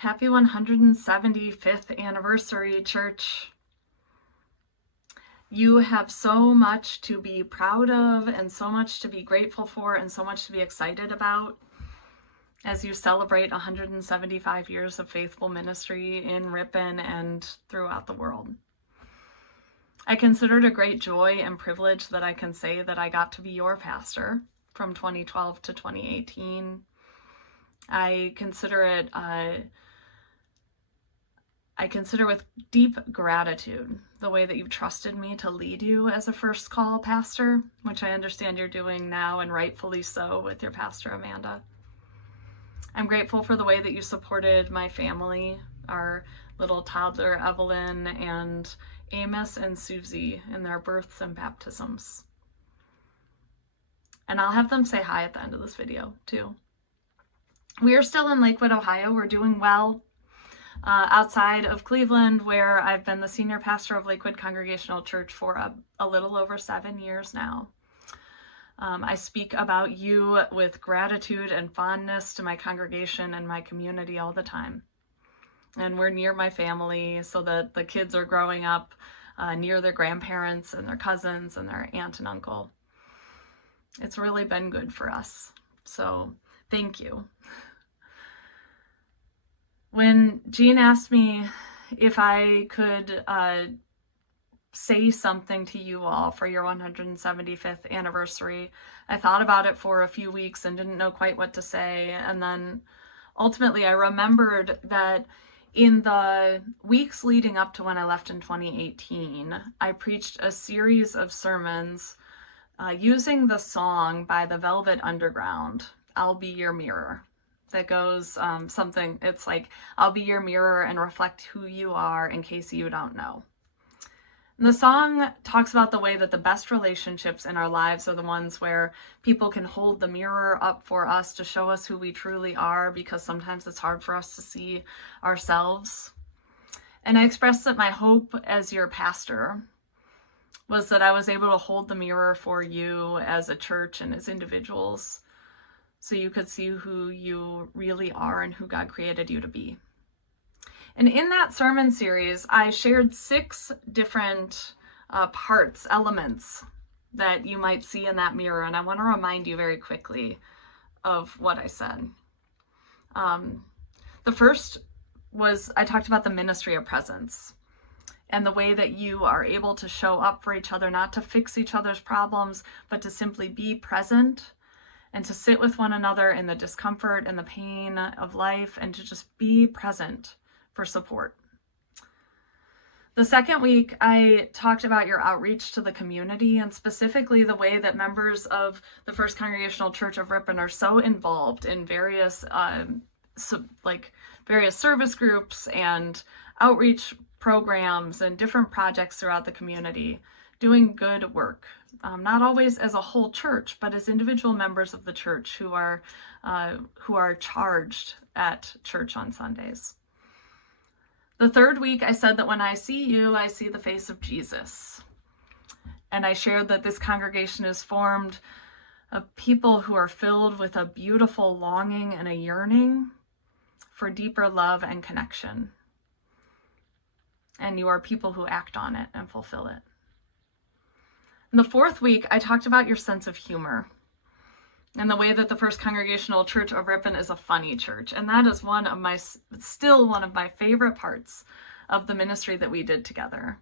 Happy 175th anniversary, church. You have so much to be proud of and so much to be grateful for and so much to be excited about as you celebrate 175 years of faithful ministry in Ripon and throughout the world. I consider it a great joy and privilege that I can say that I got to be your pastor from 2012 to 2018. I consider with deep gratitude the way that you've trusted me to lead you as a first call pastor, which I understand you're doing now, and rightfully so, with your pastor, Amanda. I'm grateful for the way that you supported my family, our little toddler, Evelyn, and Amos and Susie in their births and baptisms. And I'll have them say hi at the end of this video, too. We are still in Lakewood, Ohio. We're doing well. Outside of Cleveland, where I've been the senior pastor of Lakewood Congregational Church for a little over 7 years now. I speak about you with gratitude and fondness to my congregation and my community all the time. And we're near my family so that the kids are growing up near their grandparents and their cousins and their aunt and uncle. It's really been good for us. So thank you. When Jean asked me if I could say something to you all for your 175th anniversary, I thought about it for a few weeks and didn't know quite what to say. And then ultimately I remembered that in the weeks leading up to when I left in 2018, I preached a series of sermons using the song by the Velvet Underground, "I'll Be Your Mirror." That goes something, it's like, I'll be your mirror and reflect who you are in case you don't know. And the song talks about the way that the best relationships in our lives are the ones where people can hold the mirror up for us to show us who we truly are, because sometimes it's hard for us to see ourselves. And I expressed that my hope as your pastor was that I was able to hold the mirror for you as a church and as individuals, so you could see who you really are and who God created you to be. And in that sermon series, I shared 6 different elements that you might see in that mirror. And I want to remind you very quickly of what I said. The first was, I talked about the ministry of presence and the way that you are able to show up for each other, not to fix each other's problems, but to simply be present and to sit with one another in the discomfort and the pain of life, and to just be present for support. The second week, I talked about your outreach to the community, and specifically the way that members of the First Congregational Church of Ripon are so involved in various service groups and outreach programs and different projects throughout the community, doing good work. Not always as a whole church, but as individual members of the church who are charged at church on Sundays. The third week, I said that when I see you, I see the face of Jesus. And I shared that this congregation is formed of people who are filled with a beautiful longing and a yearning for deeper love and connection. And you are people who act on it and fulfill it. In the fourth week, I talked about your sense of humor and the way that the First Congregational Church of Ripon is a funny church. And that is still one of my favorite parts of the ministry that we did together.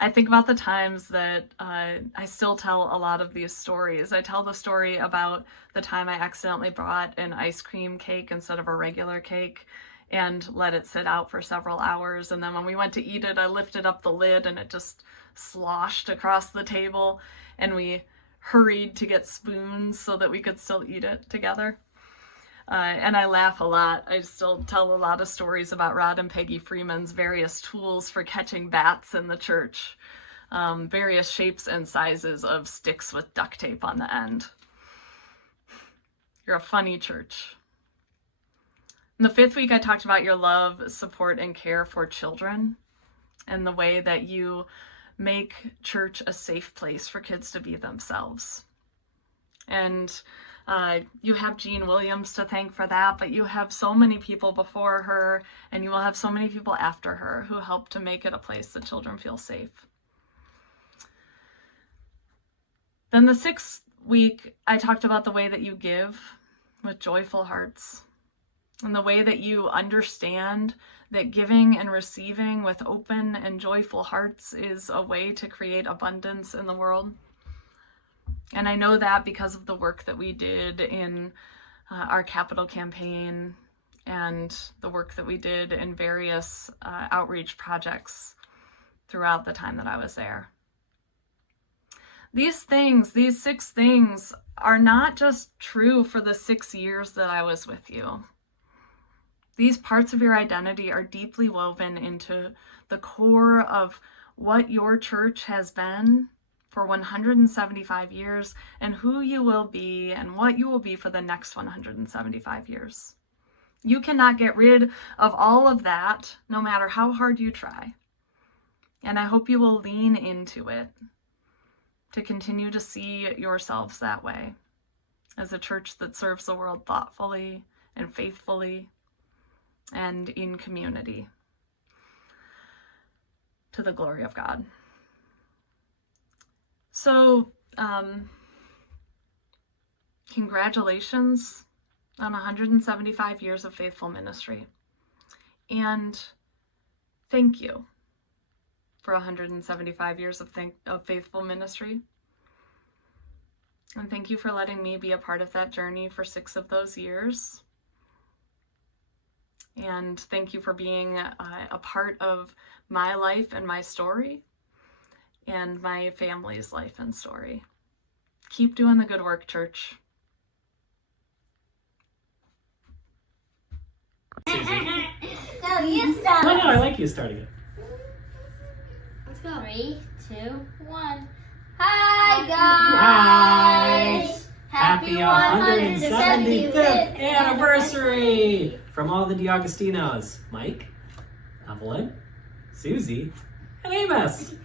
I think about the times that I still tell a lot of these stories. I tell the story about the time I accidentally brought an ice cream cake instead of a regular cake and let it sit out for several hours. And then when we went to eat it, I lifted up the lid and it just sloshed across the table, and we hurried to get spoons so that we could still eat it together. And I laugh a lot. I still tell a lot of stories about Rod and Peggy Freeman's various tools for catching bats in the church, various shapes and sizes of sticks with duct tape on the end. You're a funny church. In the fifth week, I talked about your love, support, and care for children and the way that you make church a safe place for kids to be themselves. And You have Jean Williams to thank for that, but you have so many people before her, and you will have so many people after her who helped to make it a place that children feel safe. Then the 6th week, I talked about the way that you give with joyful hearts, and the way that you understand that giving and receiving with open and joyful hearts is a way to create abundance in the world. And I know that because of the work that we did in our capital campaign and the work that we did in various outreach projects throughout the time that I was there. These 6 things, are not just true for the 6 years that I was with you. These parts of your identity are deeply woven into the core of what your church has been for 175 years, and who you will be and what you will be for the next 175 years. You cannot get rid of all of that, no matter how hard you try. And I hope you will lean into it to continue to see yourselves that way, as a church that serves the world thoughtfully and faithfully and in community, to the glory of God. So, congratulations on 175 years of faithful ministry. And thank you for 175 years of faithful ministry. And thank you for letting me be a part of that journey for 6 of those years. And thank you for being a part of my life and my story, and my family's life and story. Keep doing the good work, church. No, you start. No, I like you starting it. Let's go. 3, 2, 1. Hi, guys. Happy 175th anniversary from all the DiAgostinos. Mike, Evelyn, Susie, and Amos.